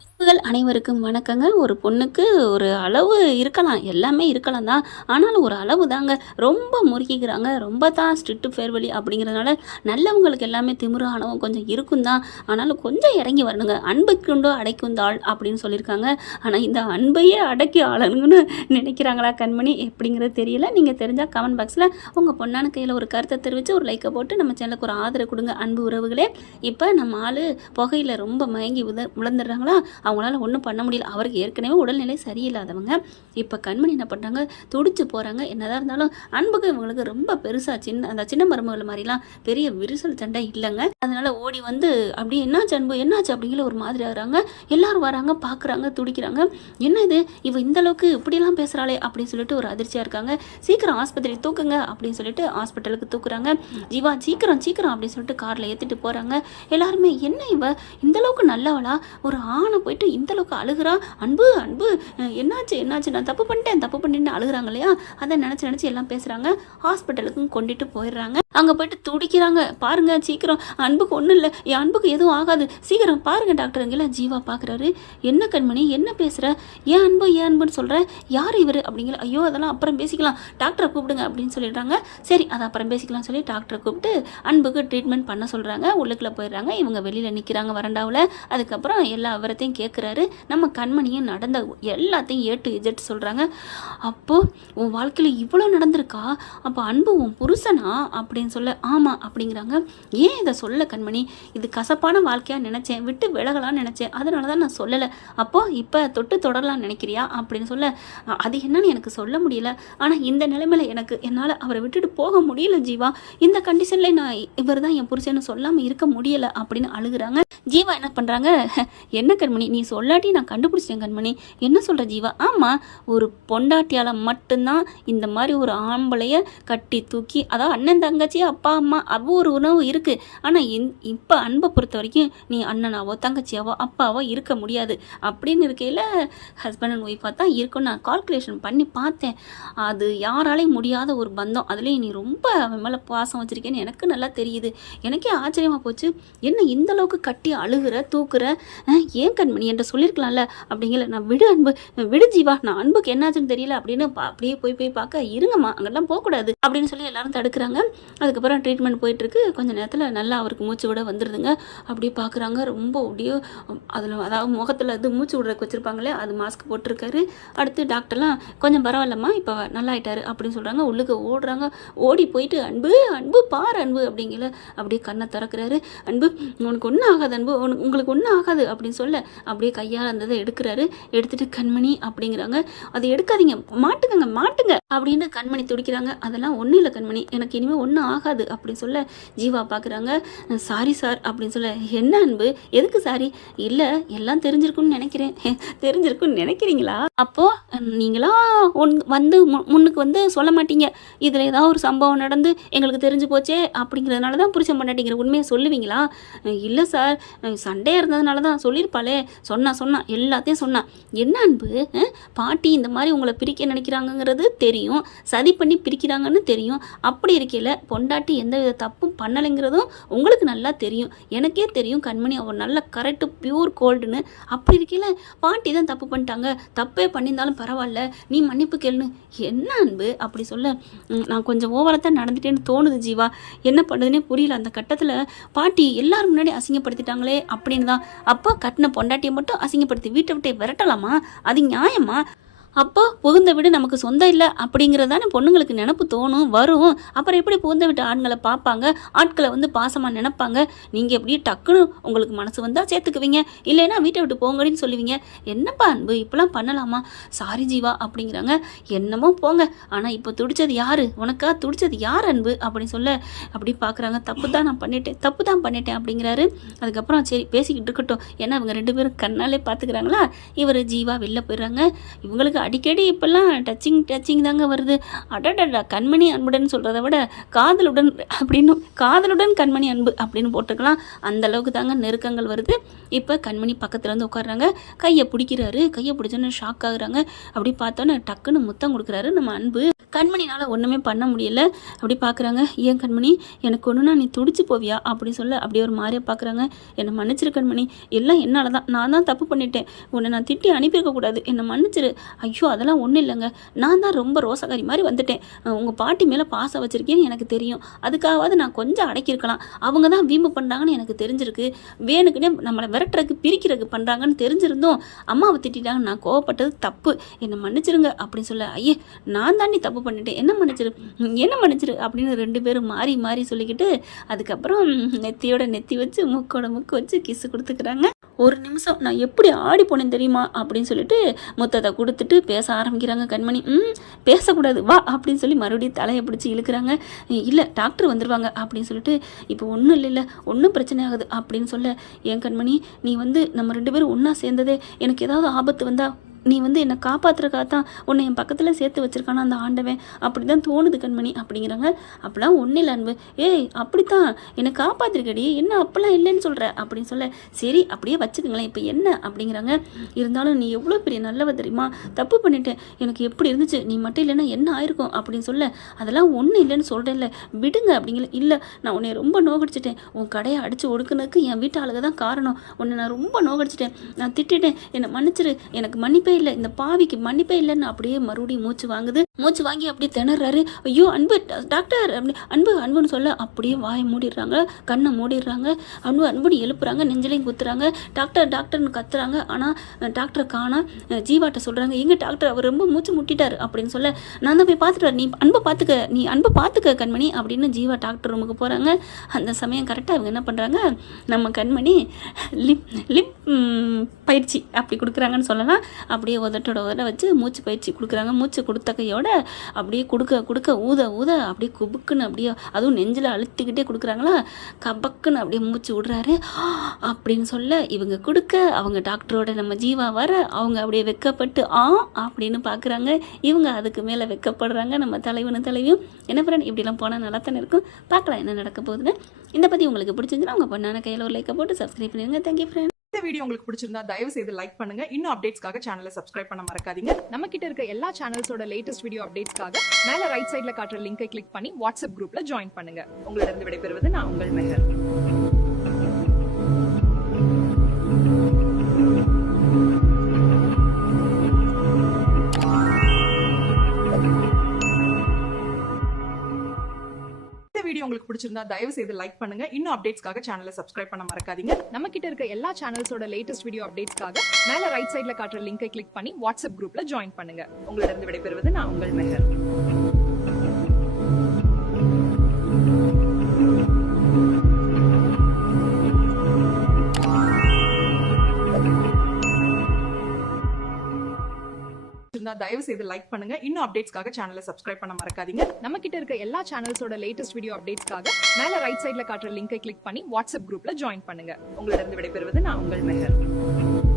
உறவுகள் அனைவருக்கும் வணக்கங்க. ஒரு பொண்ணுக்கு ஒரு அளவு இருக்கலாம். எல்லாமே இருக்கலாம் தான். ஆனாலும் ஒரு அளவு தாங்க. ரொம்ப முறுக்கிக்கிறாங்க. ரொம்ப தான் ஸ்ட்ரிக்ட் ஃபேர்வெலி அப்படிங்கிறதுனால நல்லவங்களுக்கு எல்லாமே திமிரு ஆணவம் கொஞ்சம் இருக்கும் தான். ஆனாலும் கொஞ்சம் இறங்கி வரணுங்க. "அன்புக்குண்டோ அடைக்குந்தாள்" அப்படின்னு சொல்லியிருக்காங்க. ஆனால் இந்த அன்பையே அடக்கி ஆளணுங்கன்னு நினைக்கிறாங்களா கண்மணி? எப்படிங்கிறது தெரியல. நீங்கள் தெரிஞ்சால் கமெண்ட் பாக்ஸில் உங்கள் பொண்ணான கையில் ஒரு கருத்தை தெரிவித்து ஒரு லைக்கை போட்டு நம்ம சேனலுக்கு ஒரு ஆதரவு கொடுங்க அன்பு உறவுகளே. இப்போ நம்ம ஆள் புகையில் ரொம்ப மயங்கி விழுந்துடுறாங்களா, அவங்களால ஒன்றும் பண்ண முடியல. அவருக்கு ஏற்கனவே உடல்நிலை சரியில்லாதவங்க. இப்போ கண்மணி என்ன பண்ணுறாங்க, துடிச்சு போகிறாங்க. என்னதான் இருந்தாலும் அன்புக்கு இவங்களுக்கு ரொம்ப பெருசாக அந்த சின்ன மருமகள் மாதிரிலாம் பெரிய விரிசல் சண்டை இல்லைங்க. அதனால ஓடி வந்து அப்படியே "என்னாச்சு அன்பு, என்னாச்சு?" அப்படிங்கிற ஒரு மாதிரி ஆகுறாங்க. எல்லாரும் வராங்க, பார்க்குறாங்க, துடிக்கிறாங்க. "என்ன இது, இவ இந்த அளவுக்கு இப்படிலாம் பேசுகிறாளே" அப்படின்னு சொல்லிட்டு ஒரு அதிர்ச்சியாக இருக்காங்க. "சீக்கிரம் ஆஸ்பத்திரி தூக்குங்க" அப்படின்னு சொல்லிட்டு ஹாஸ்பிட்டலுக்கு தூக்குறாங்க. "ஜீவா சீக்கிரம் சீக்கிரம்" அப்படின்னு சொல்லிட்டு காரில் ஏற்றிட்டு போகிறாங்க. எல்லாருமே "என்ன இவ இந்த அளவுக்கு நல்லவளா, ஒரு ஆணை போயிட்டு இந்த அளவுக்கு அழுகிறா, அன்பு அன்பு என்னாச்சு என்னாச்சு, நான் தப்பு பண்ணிட்டேன்னு அழுகுறாங்க இல்லையா, அதை நினச்சி எல்லாம் பேசுகிறாங்க. ஹாஸ்பிட்டலுக்கும் கொண்டுட்டு போயிடுறாங்க. அங்கே போயிட்டு துடிக்கிறாங்க. "பாருங்க சீக்கிரம், அன்புக்கு ஒன்றும் இல்லை, என் அன்புக்கு எதுவும் ஆகாது, சீக்கிரம் பாருங்க டாக்டருங்கள." ஜீவா பார்க்குறாரு. "என்ன கண்மணி, என்ன பேசுகிற, ஏன் அன்புன்னு சொல்கிற, யார் இவர்?" அப்படிங்கிற. "ஐயோ அதெல்லாம் அப்புறம் பேசிக்கலாம், டாக்டரை கூப்பிடுங்க" அப்படின்னு சொல்லிடுறாங்க. சரி அதை அப்புறம் பேசிக்கலாம் சொல்லி டாக்டரை கூப்பிட்டு அன்புக்கு ட்ரீட்மெண்ட் பண்ண சொல்கிறாங்க. உள்ளுக்குள்ளே போயிடுறாங்க. இவங்க வெளியில் நிற்கிறாங்க வராண்டாவில். அதுக்கப்புறம் எல்லா விவரத்தையும் கேட்குறாரு. நம்ம கண்மணியும் நடந்த எல்லாத்தையும் A to Z சொல்கிறாங்க. "அப்போது உன் வாழ்க்கையில் இவ்வளோ நடந்திருக்கா, அப்போ அன்பு உன் புருஷனா?" அப்படின்னு சொல்ல. "ஆமாம்" அப்படிங்கிறாங்க. "ஏன் இதை சொல்ல கண்மணி, இது கசப்பான வாழ்க்கையாக நினச்சேன், விட்டு விலகலான்னு நினச்சேன், அதனால தான் நான் சொல்லலை. அப்போது இப்போ தொட்டு தொடரலான்னு நினைக்கிறியா?" அப்படின்னு சொல்ல. "அது என்னன்னு எனக்கு சொல்ல முடியல, ஆனால் இந்த நிலைமையில் என்னால் அவரை விட்டுட்டு போக முடியல ஜீவா, இந்த கண்டிஷனில் நான் இவர் தான் என் புருஷன்னு சொல்லாமல் இருக்க முடியலை" அப்படின்னு அழுகுறாங்க. ஜீவா என்ன பண்ணுறாங்க, "என்ன கண்மணி, நீ சொல்லாட்டி நான் கண்டுபிடிச்சிட்டேன் கண்மணி, என்ன சொல்கிற ஜீவா? ஆமாம், ஒரு பொண்டாட்டியால் மட்டும்தான் இந்த மாதிரி ஒரு ஆம்பளைய கட்டி தூக்கி, அதாவது அண்ணன் தங்கச்சி அப்பா அம்மா அது ஒரு உணவு இருக்குது. ஆனால் இப்போ அன்பை பொறுத்த வரைக்கும் நீ அண்ணனாவோ தங்கச்சியாவோ அப்பாவோ இருக்க முடியாது. அப்படின்னு இருக்கையில் ஹஸ்பண்ட் அண்ட் ஒய்ஃபாக தான் இருக்குன்னு நான் கால்குலேஷன் பண்ணி பார்த்தேன். அது யாராலையும் முடியாத ஒரு பந்தம். அதுலேயும் நீ ரொம்ப அவன் மேலே பாசம் வச்சுருக்கேன்னு எனக்கு நல்லா தெரியுது. எனக்கே ஆச்சரியமாக போச்சு. என்ன இந்த அளவுக்கு கட்டி அழுகிற தூக்குற, ஏன் கண்மணி என்ற சொல்லியிருக்கலாம்ல" அப்படிங்கிற. "நான் விடு அன்பு, விடு ஜீவா, நான் அன்புக்கு என்னாச்சுன்னு தெரியல" அப்படின்னு அப்படியே போய் பார்க்க. "இருங்கம்மா, அங்கெல்லாம் போகக்கூடாது" அப்படின்னு சொல்லி எல்லாரும் தடுக்கிறாங்க. அதுக்கப்புறம் ட்ரீட்மெண்ட் போயிட்டுருக்கு. கொஞ்சம் நேரத்தில் நல்லா அவருக்கு மூச்சு விட வந்துடுதுங்க. அப்படியே பார்க்குறாங்க. ரொம்ப அப்படியே அதில் அதாவது முகத்தில் இது மூச்சு விடுறதுக்கு வச்சுருப்பாங்களே, அது மாஸ்க் போட்டிருக்காரு. அடுத்து டாக்டர்லாம் "கொஞ்சம் பரவாயில்லம்மா, இப்போ நல்லா ஆயிட்டாரு" அப்படின்னு சொல்கிறாங்க. உள்ளுக்கு ஓடுறாங்க. ஓடி போயிட்டு "அன்பு அன்பு பார் அன்பு" அப்படிங்கிற. அப்படியே கண்ணை திறக்கிறாரு. "அன்பு உனக்கு ஒன்றும் ஆகாது அன்பு, உங்களுக்கு ஒன்றும் ஆகாது" அப்படின்னு சொல்ல அப்படியே கையால் இருந்ததை எடுக்கிறாரு. எடுத்துட்டு "கண்மணி" அப்படிங்கிறாங்க. "அதை எடுக்காதீங்க, மாட்டுங்க" அப்படின்னு கண்மணி துடிக்கிறாங்க. "அதெல்லாம் ஒன்றும் இல்லை கண்மணி, எனக்கு இனிமேல் ஒன்றும் ஆகாது" அப்படின்னு சொல்ல. ஜீவா பார்க்குறாங்க. "சாரி சார்" அப்படின்னு சொல்ல. "என்ன அன்பு, எதுக்கு சாரி?" "இல்லை, எல்லாம் தெரிஞ்சிருக்குன்னு நினைக்கிறேன்." "தெரிஞ்சிருக்குன்னு நினைக்கிறீங்களா? அப்போது நீங்களா வந்து முன்னுக்கு வந்து சொல்ல மாட்டீங்க, இதில் ஏதாவது ஒரு சம்பவம் நடந்து எங்களுக்கு தெரிஞ்சு போச்சே அப்படிங்கிறதுனால தான் புருஷன் பொண்டாட்டிங்கிற உண்மையை சொல்லுவீங்களா?" "இல்லை சார், சண்டையாக இருந்ததுனால தான்." "சொல்லியிருப்பாளே, சொன்னா எல்லாத்தையும் சொன்னா." "என்ன அன்பு, பாட்டி இந்த மாதிரி உங்களை பிரிக்க நினைக்கிறாங்கங்கிறது தெரியும், சதி பண்ணி பிரிக்கிறாங்கன்னு தெரியும். அப்படி இருக்கையில் பொண்டாட்டி எந்த வித தப்பும் பண்ணலைங்கிறதும் உங்களுக்கு நல்லா தெரியும். எனக்கே தெரியும் கண்மணி அவள் நல்ல கரெக்டு பியூர் கோல்டுன்னு. அப்படி இருக்கையில் பாட்டி தான் தப்பு பண்ணிட்டாங்க, தப்பே பண்ணியிருந்தாலும் பரவாயில்ல, நீ மன்னிப்பு கேளுன்னு." "என்ன அன்பு" அப்படி சொல்ல. "நான் கொஞ்சம் ஓவராக தான் நடந்துட்டேன்னு தோணுது ஜீவா, என்ன பண்ணுதுன்னே புரியல. அந்த கட்டத்தில் பாட்டி எல்லாரும் முன்னாடி அசிங்கப்படுத்திட்டாங்களே அப்படின்னு தான்." "அப்போ கட்டின பொண்டாட்டியை மட்டும் அசிங்கப்படுத்தி வீட்டை விட்டே விரட்டலாமா? அது நியாயமா? அப்போ புகுந்த வீடு நமக்கு சொந்தம் இல்லை அப்படிங்கிறதானே பொண்ணுங்களுக்கு நினப்பு தோணும், வரும். அப்புறம் எப்படி புகுந்த வீட்டு ஆண்களை பார்ப்பாங்க, ஆட்களை வந்து பாசமாக நினைப்பாங்க? நீங்கள் எப்படி டக்குன்னு உங்களுக்கு மனசு வந்தால் சேர்த்துக்குவீங்க, இல்லைன்னா வீட்டை விட்டு போங்கன்னு சொல்லுவீங்க. என்னப்பா அன்பு, இப்பெல்லாம் பண்ணலாமா?" "சாரி ஜீவா" அப்படிங்கிறாங்க. "என்னமோ போங்க, ஆனால் இப்போ துடிச்சது யார், உனக்கா துடிச்சது யார் அன்பு?" அப்படின்னு சொல்ல. அப்படி பார்க்குறாங்க. தப்பு தான் பண்ணிட்டேன்" அப்படிங்கிறாரு. அதுக்கப்புறம் சரி பேசிக்கிட்டு இருக்கட்டும், ஏன்னா இவங்க 2 பேரும் கண்ணாலே பார்த்துக்கிறாங்களா. இவர் ஜீவா வெளில போயிடுறாங்க. இவங்களுக்கு அடிக்கடி இப்பெல்லாம் டச்சிங் தாங்க வருது. அடடா, கண்மணி அன்புடன் சொல்கிறத விட காதலுடன் கண்மணி அன்பு அப்படின்னு போட்டிருக்கலாம். அந்த அளவுக்கு தாங்க நெருக்கங்கள் வருது. இப்போ கண்மணி பக்கத்தில் வந்து உட்காடுறாங்க. கையை பிடிக்கிறாரு. கையை பிடிச்சோன்னு ஷாக் ஆகுறாங்க. அப்படி பார்த்தோன்னே டக்குன்னு முத்தம் கொடுக்குறாரு நம்ம அன்பு. கண்மணினால் ஒன்றுமே பண்ண முடியல. அப்படி பார்க்குறாங்க. ஏன் கண்மணி, எனக்கு ஒன்றுனா நீ துடிச்சு போவியா அப்படி சொல்ல அப்படியே ஒரு மாதிரியாக பார்க்குறாங்க. என்னை மன்னிச்சிரு கண்மணி, எல்லாம் என்னால் தான், நான் தான் தப்பு பண்ணிட்டேன், உன்னை நான் திட்டி அனுப்பியிருக்கக்கூடாது, என்னை மன்னிச்சிரு. ஐயோ அதெல்லாம் ஒன்றும் இல்லைங்க, நான் தான் ரொம்ப ரோசக்காரி மாதிரி வந்துட்டேன். உங்கள் பாட்டி மேலே பாசம் வச்சுருக்கேன்னு எனக்கு தெரியும், அதுக்காகவாது நான் கொஞ்சம் அடக்கியிருக்கலாம். அவங்க தான் வீம்பு பண்ணுறாங்கன்னு எனக்கு தெரிஞ்சிருக்கு, வேணுக்குன்னே நம்மளை விரட்டுறதுக்கு பிரிக்கிறதுக்கு பண்ணுறாங்கன்னு தெரிஞ்சிருந்தோம் அம்மாவை திட்டாங்க, நான் கோவப்பட்டது தப்பு, என்னை மன்னிச்சிருங்க அப்படின்னு சொல்ல, ஐயே நான் தாண்டி தப்பு பண்ணிட்டேன், என்ன மன்னிச்சிரு அப்படின்னு 2 பேரும் மாறி மாறி சொல்லிக்கிட்டு அதுக்கப்புறம் நெத்தியோட நெத்தி வச்சு மூக்கோட மூக்கு வச்சு கிஸ்ஸு கொடுத்துக்கிறாங்க. ஒரு நிமிஷம் நான் எப்படி ஆடி போனேன் தெரியுமா அப்படின்னு சொல்லிட்டு முத்தத்தை கொடுத்துட்டு பேச ஆரம்பிக்கிறாங்க. கண்மணி பேசக்கூடாது வா அப்படின்னு சொல்லி மறுபடியும் தலையை பிடிச்சி இழுக்கிறாங்க. இல்லை டாக்டர் வந்துடுவாங்க அப்படின்னு சொல்லிட்டு, இப்போ ஒன்றும் இல்லை ஒன்றும் பிரச்சனை ஆகுது அப்படின்னு சொல்ல, ஏன் கண்மணி நீ நம்ம 2 பேரும் ஒன்றா சேர்ந்ததே எனக்கு ஏதாவது ஆபத்து வந்தா நீ என்னை காப்பாற்றுறக்காக தான் உன்னை என் பக்கத்தில் சேர்த்து வச்சுருக்கானா அந்த ஆண்டவன், அப்படி தான் தோணுது கண்மணி அப்படிங்கிறாங்க. அப்போலாம் ஒன்றும் இல்லை அன்பு, ஏய் அப்படித்தான் என்னை காப்பாற்றிருக்கடி, என்ன அப்போல்லாம் இல்லைன்னு சொல்கிற அப்படின்னு சொல்ல, சரி அப்படியே வச்சுக்கங்களேன் இப்போ என்ன அப்படிங்கிறாங்க. இருந்தாலும் நீ எவ்வளோ பெரிய நல்லவ தெரியுமா, தப்பு பண்ணிட்டேன், எனக்கு எப்படி இருந்துச்சு, நீ மட்டும் இல்லைன்னா என்ன ஆயிருக்கும் அப்படின்னு சொல்ல, அதெல்லாம் ஒன்றும் இல்லைன்னு சொல்கிறேன்ல விடுங்க அப்படிங்கிற. இல்லை நான் உன்னை ரொம்ப நோகடிச்சிட்டேன், உன் கடையை அடித்து ஒடுக்குனதுக்கு என் வீட்டு ஆளுக தான் காரணம், உன்னை நான் ரொம்ப நோகடிச்சிட்டேன், நான் திட்டிட்டேன், என்னை மன்னிச்சிரு, எனக்கு மன்னிப்பே இல்லை, இந்த பாவிக்கு மன்னிப்பே இல்லைன்னு அப்படியே மறுபடியும் மூச்சு வாங்கி அப்படியே திணறாரு. ஐயோ அன்பு டாக்டர் அப்படி அன்புன்னு சொல்ல அப்படியே வாயை மூடிடுறாங்க, கண்ணை மூடிடுறாங்க. அன்புன்னு எழுப்புறாங்க, நெஞ்சிலையும் குத்துறாங்க, டாக்டர்னு கத்துறாங்க. ஆனால் டாக்டரை காணா. ஜீவாட்ட சொல்கிறாங்க, எங்க டாக்டர் அவர் ரொம்ப மூச்சு முட்டிட்டார் அப்படின்னு சொல்ல, நான் தான் போய் பார்த்துட்டு நீ அன்பை பார்த்துக்க கண்மணி அப்படின்னு ஜீவா டாக்டர் ரூமுக்கு போகிறாங்க. அந்த சமயம் கரெக்டாக அவங்க என்ன பண்ணுறாங்க, நம்ம கண்மணி லிப் பயிற்சி அப்படி கொடுக்குறாங்கன்னு சொல்லலாம். அப்படியே உதட்டோட வச்சு மூச்சு பயிற்சி கொடுக்குறாங்க. மூச்சு கொடுத்த கையோட அப்படியே கொடுக்க ஊத அப்படியே குபுக்குன்னு அப்படியே அதுவும் நெஞ்சில் அழுத்திக்கிட்டே கொடுக்குறாங்களா, கபக்குன்னு அப்படியே மூச்சு விடுறாரு அப்படின்னு சொல்ல, இவங்க கொடுக்க அவங்க டாக்டரோட நம்ம ஜீவா வர அவங்க அப்படியே வெக்கப்பட்டு அப்படின்னு பார்க்குறாங்க. இவங்க அதுக்கு மேலே வெக்கப்படுறாங்க. நம்ம தலைவியும் என்ன ஃப்ரெண்ட் இப்படிலாம் போனால் நல்லா தானே இருக்கும், பார்க்கலாம் என்ன நடக்க போகுதுன்னு. இந்த பற்றி உங்களுக்கு பிடிச்சிருந்துன்னா உங்கள் பொண்ணான கையில் ஒரு லைக்கை போட்டு சப்ஸ்கிரைப் பண்ணிடுங்க. Thank you friend. இந்த வீடியோ உங்களுக்கு பிடிச்சிருந்தா தயவு செய்து லைக் பண்ணுங்க. இன்னும் அப்டேட்ஸ்க்காக சேனலை சப்ஸ்கிரைப் பண்ண மறக்காதீங்க. நம்ம கிட்ட இருக்க எல்லா சேனல்ஸோட லேட்டஸ்ட் வீடியோ அப்டேட்ஸ்க்காக மேல ரைட் சைடுல காட்டுற லிங்கை கிளிக் பண்ணி வாட்ஸ்அப் குரூப்ல ஜாயின் பண்ணுங்க. உங்களிடம் விடைபெறுவது நான் உங்கள் மெஹர். வீடியோ உங்களுக்கு பிடிச்சிருந்தா தயவு செய்து லைக் பண்ணுங்க. இன்னும் அப்டேட்ஸ்க்காக சேனலை சப்ஸ்கிரைப் பண்ண மறக்காதீங்க. நம்ம கிட்ட இருக்க எல்லா சேனல்ஸோட லேட்டஸ்ட் வீடியோ அப்டேட்ஸ்க்காக மேல ரைட் சைடுல காட்டுற லிங்கை கிளிக் பண்ணி வாட்ஸ்அப் குரூப்ல ஜாயின் பண்ணுங்க. உங்களிடம் விடைபெறுவது நான் உங்கள் மெஹர். தயவு செய்து லைக் பண்ணுங்க. இன்னும் அப்டேட்ஸ்க்காக சேனலை சப்ஸ்கிரைப் பண்ண மறக்காதீங்க. நம்ம கிட்ட இருக்க எல்லா சேனல்ஸோட லேட்டஸ்ட் வீடியோ அப்டேட்ஸ்க்காக மேல ரைட் சைடுல காட்டுற லிங்கை கிளிக் பண்ணி வாட்ஸ்அப் குரூப்ல ஜாயின் பண்ணுங்க. உங்களிடம் விடைபெறுவது நான் உங்கள் மெஹர்.